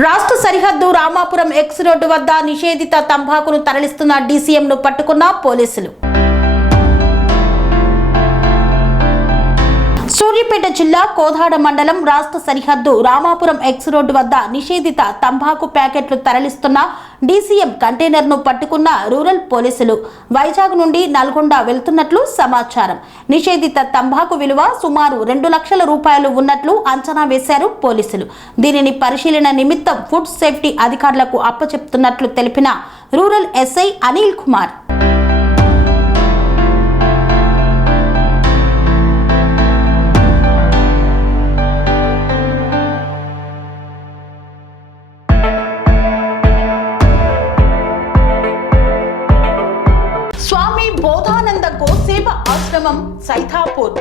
రాష్ట్ర సరిహద్దు Ramapuram X road వద్ద నిషేధిత తంబాకును తరలిస్తున్న డీసీఎంను పట్టుకున్న పోలీసులు. సూర్యాపేట జిల్లా కోదాడ మండలం రాష్ట్ర సరిహద్దు రామాపురం ఎక్స్ రోడ్డు వద్ద నిషేధిత తంబాకు ప్యాకెట్లు తరలిస్తున్న డీసీఎం కంటైనర్ను పట్టుకున్న రూరల్ పోలీసులు. వైజాగ్ నుండి నల్గొండ వెళ్తున్నట్లు సమాచారం. నిషేధిత తంబాకు విలువ సుమారు 2 లక్షల రూపాయలు ఉన్నట్లు అంచనా వేశారు పోలీసులు. దీనిని పరిశీలన నిమిత్తం ఫుడ్ సేఫ్టీ అధికారులకు అప్పచెప్తున్నట్లు తెలిపిన రూరల్ ఎస్ఐ అనిల్ కుమార్. స్వామి బోధానంద గోసేవ ఆశ్రమం సైథాపూర్.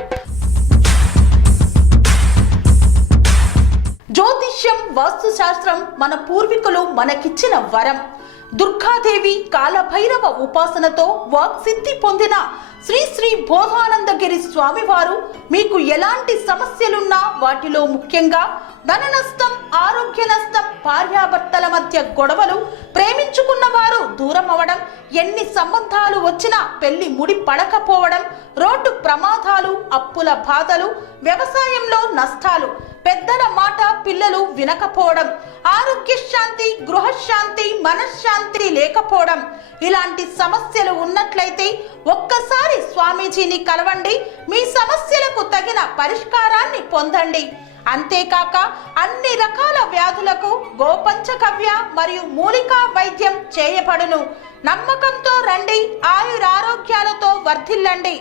జ్యోతిష్యం, వాస్తుశాస్త్రం మన పూర్వీకులు మనకిచ్చిన వరం. దుర్గాదేవి, కాలభైరవ ఉపాసనతో వాక్సిద్ధి పొందిన శ్రీ శ్రీ బోధానందగిరి స్వామివారు మీకు ఎలాంటి సమస్యలున్నా, వాటిలో ముఖ్యంగా ధన నష్టం, ఆరోగ్య నష్టం, భార్యాభర్తల మధ్య గొడవలు, ప్రేమించుకున్న వారు దూరం అవడం, ఎన్ని సంబంధాలు వచ్చినా పెళ్లి ముడి పడకపోవడం, రోడ్డు ప్రమాదాలు, అప్పుల బాధలు, వ్యవసాయంలో నష్టాలు, పెద్దల మాట పిల్లలు వినకపోవడం, ఆరోగ్య శాంతి, గృహశాంతి, మనశ్శాంతి లేకపోవడం, ఇలాంటి సమస్యలు ఉన్నట్లయితే ఒక్కసారి స్వామీజీని కలవండి. మీ సమస్యలకు తగిన పరిష్కారాన్ని పొందండి. అంతేకాక అన్ని రకాల వ్యాధులకు గోపంచకవ్య మరియు మూలికా వైద్యం చేయబడును. నమ్మకంతో రండి, ఆయురారోగ్యాలతో వర్ధిల్లండి.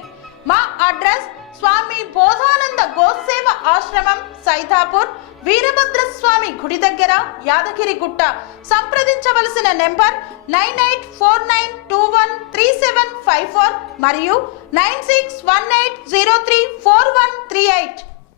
మా అడ్రస్ స్వామి బోధానంద గోసేవ ఆశ్రమం సైథాపూర్, వీరభద్రస్వామి గుడి దగ్గర, యాదగిరిగుట్ట. సంప్రదించవలసిన నెంబర్ 9849213754 మరియు 9618034138.